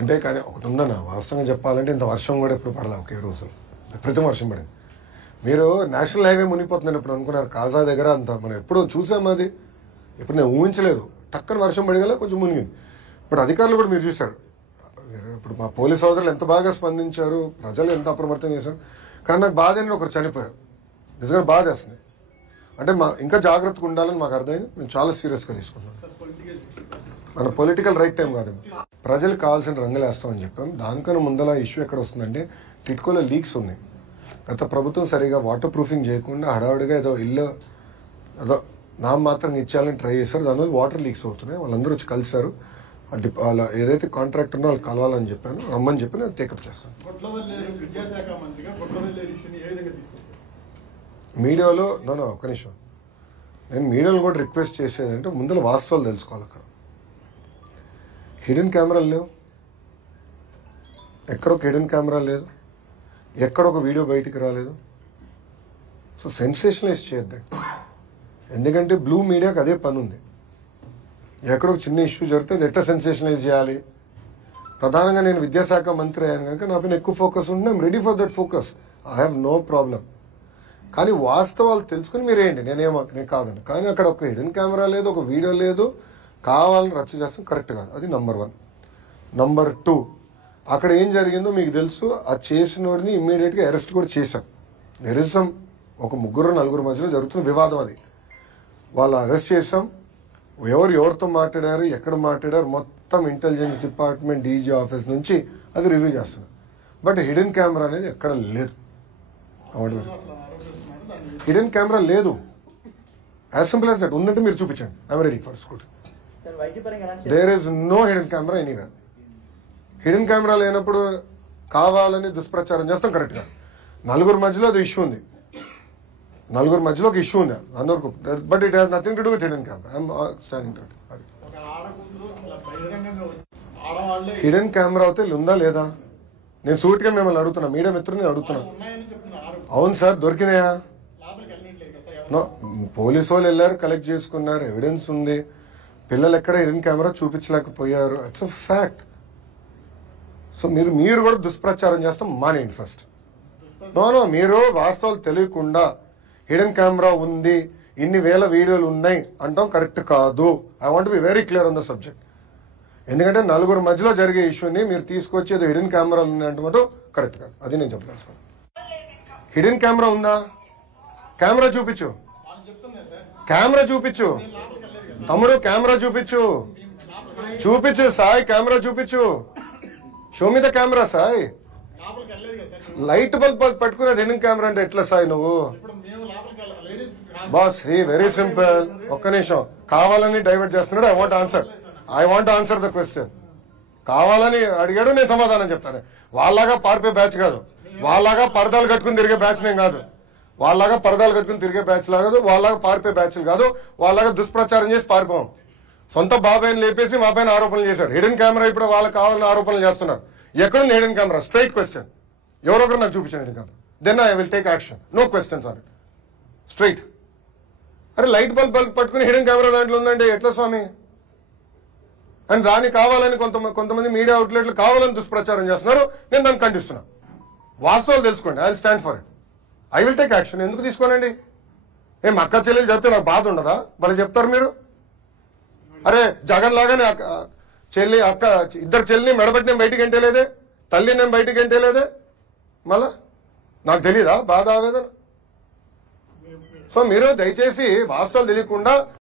అంటే కానీ ఒకటి ఉందన్న, వాస్తవంగా చెప్పాలంటే ఇంత వర్షం కూడా ఎప్పుడు పడదా ఒకే రోజు, విపరీతం వర్షం పడింది. మీరు నేషనల్ హైవే మునిగిపోతుందని ఇప్పుడు అనుకున్నారు కాజా దగ్గర అంత, మనం ఎప్పుడు చూసాము అది, ఇప్పుడు నేను ఊహించలేదు. టక్కన వర్షం పడిగల కొంచెం మునిగింది. ఇప్పుడు అధికారులు కూడా మీరు చూశారు, ఇప్పుడు మా పోలీస్ సోదరులు ఎంత బాగా స్పందించారు, ప్రజలు ఎంత అప్రమత్తం చేశారు. కానీ నాకు బాధ ఏంటంటే ఒకరు చనిపోయారు, నిజంగా బాధ వేస్తుంది. అంటే ఇంకా జాగ్రత్తగా ఉండాలని మాకు అర్థమైంది. మేము చాలా సీరియస్గా తీసుకున్నాం. మన పొలిటికల్ రైట్ టైం కాదు, ప్రజలకు కావాల్సిన రంగులు వేస్తామని చెప్పాం. దానికన్నా ముందల ఇష్యూ ఎక్కడ వస్తుందంటే టిట్కోలో లీక్స్ ఉన్నాయి. గత ప్రభుత్వం సరిగా వాటర్ ప్రూఫింగ్ చేయకుండా హడావుడిగా ఏదో ఇల్లు ఏదో మాత్రం ఇచ్చేయాలని ట్రై చేశారు. దానివల్ల వాటర్ లీక్స్ అవుతున్నాయి. వాళ్ళందరూ వచ్చి కలిశారు. వాళ్ళ ఏదైతే కాంట్రాక్ట్ ఉందో వాళ్ళు కలవాలని చెప్పాను, రమ్మని చెప్పి నేను టేకప్ చేస్తాను. మీడియాలో ఒక్క నిమిషం, నేను మీడియాలో కూడా రిక్వెస్ట్ చేసేదంటే ముందర వాస్తవాలు తెలుసుకోవాలి. అక్కడ హిడెన్ కెమెరాలు లేవు, ఎక్కడొక హిడెన్ కెమెరా లేదు, ఎక్కడొక వీడియో బయటికి రాలేదు. సో సెన్సేషనలైజ్ చేయొద్దండి, ఎందుకంటే బ్లూ మీడియాకి అదే పని ఉంది. ఎక్కడో చిన్న ఇష్యూ జరిగితే ఎట్లా సెన్సేషనలైజ్ చేయాలి. ప్రధానంగా నేను విద్యాశాఖ మంత్రి అయ్యాను కనుక నా పైన ఎక్కువ ఫోకస్ ఉంటుంది. I'm ready for that focus, I have no problem. కానీ వాస్తవాలు తెలుసుకుని మీరేంటి, నేను కాదండి. కానీ అక్కడ ఒక హిడెన్ కెమెరా లేదు, ఒక వీడియో లేదు, కావాలని రచ్చ చేస్తాం, కరెక్ట్ కాదు. అది నంబర్ 1. నంబర్ 2, అక్కడ ఏం జరిగిందో మీకు తెలుసు. ఆ చేసినోడిని ఇమ్మీడియట్ గా అరెస్ట్ కూడా చేశాం. నిరసం ఒక 3-4 మధ్యలో జరుగుతున్న వివాదం అది. వాళ్ళు అరెస్ట్ చేశాం. ఎవరితో మాట్లాడారు, ఎక్కడ మాట్లాడారు, మొత్తం ఇంటెలిజెన్స్ డిపార్ట్మెంట్ డీజీ ఆఫీస్ నుంచి అది రివ్యూ చేస్తున్నారు. బట్ హిడెన్ కెమెరా అనేది ఎక్కడ లేదు. హిడెన్ కెమెరా లేదు, యాజ్ సింపుల్ యాజ్ దట్. ఉందంటే మీరు చూపించండి, I'm ready for scoot. There is no hidden camera anywhere. Hidden camera లేనప్పుడు కావాలని దుష్ప్రచారం చేస్తాం, కరెక్ట్ గా. 4 మధ్యలో అది ఇష్యూ ఉంది, 4 మధ్యలో ఒక ఇష్యూ ఉంది అందరికి. But it has nothing to do with hidden camera. I'm standing to it. Hidden camera అయితే ఉందా లేదా, నేను సూట్ గా మిమ్మల్ని అడుగుతున్నా, మీడియా మిత్రుని అడుగుతున్నా. అవును సార్, దొరికినాయా? పోలీసు వాళ్ళు వెళ్ళారు, కలెక్ట్ చేసుకున్నారు, ఎవిడెన్స్ ఉంది. పిల్లలు ఎక్కడ హిడెన్ కెమెరా చూపించలేకపోయారు, ఇట్స్ అ ఫ్యాక్ట్. సో మీరు కూడా దుష్ప్రచారం చేస్తాం మానేయండి ఫస్ట్. నో, మీరు వాస్తవాలు తెలియకుండా హిడెన్ కెమెరా ఉంది, ఇన్ని వేల వీడియోలు ఉన్నాయి అంటాం కరెక్ట్ కాదు. I want be very clear on the subject. ఎందుకంటే 4 మధ్యలో జరిగే ఇష్యూని మీరు తీసుకొచ్చి ఏదో హిడెన్ కెమెరాలు ఉన్నాయి అంటే కరెక్ట్ కాదు. అది నేను చెప్పదలుచుకున్నాను. హిడెన్ కెమెరా ఉందా? కెమెరా చూపించు, కెమెరా చూపించు తమ్ముడు, కెమెరా చూపించు సాయి, కెమెరా చూపించు. Show me the camera Sai. Light bulb పట్టుకునేది హిడెన్ కెమెరా అంటే ఎట్లా సాయి నువ్వు? Boss, very simple. ఒక్క నిమిషం, కావాలని డైవర్ట్ చేస్తున్నాడు. I want answer the question. కావాలని అడిగాడు, నేను సమాధానం చెప్తాను. వాళ్ళలాగా పారిపోయే బ్యాచ్ కాదు, వాళ్ళలాగా పరదాలు కట్టుకుని తిరిగే బ్యాచ్ నేను కాదు, వాళ్ళలాగా పరదాలు కట్టుకుని తిరిగే బ్యాచ్ కాదు, వాళ్ళలాగా పారిపోయే బ్యాచ్లు కాదు, వాళ్ళలాగా దుష్ప్రచారం చేసి పారిపోం. సొంత బాబాయిని లేపేసి మా పైన ఆరోపణలు చేశారు. హిడెన్ కెమెరా ఇప్పుడు వాళ్ళకి కావాలని ఆరోపణలు చేస్తున్నారు. ఎక్కడుంది హిడెన్ కెమెరా? Straight question. ఎవరొకరు నాకు చూపించండి hidden camera, then I will take action. No questions on it, straight. అరే లైట్ బల్బ్ పట్టుకుని హిడెన్ కెమెరా దాంట్లో ఉందంటే ఎట్లా స్వామి? అండ్ దాన్ని కావాలని కొంతమంది మీడియా అవుట్లెట్లు కావాలని దుష్ప్రచారం చేస్తున్నారు. నేను దాన్ని ఖండిస్తున్నా. వాస్తవాలు తెలుసుకోండి, I will stand for it, I will take action. ఎందుకు తీసుకోనండి? అక్క చెల్లెలు చెప్తే నాకు బాధ ఉండదా? వాళ్ళు చెప్తారు మీరు. అరే జగన్ లాగానే చెల్లి అక్క ఇద్దరు చెల్లిని మెడబెట్టి నేను బయటికి ఎంటేలేదే, తల్లి నేను బయటికి ఎంటేలేదే, మళ్ళా నాకు తెలీదా బాధ ఆవేదన? సో మీరు దయచేసి వాస్తవాలు తెలియకుండా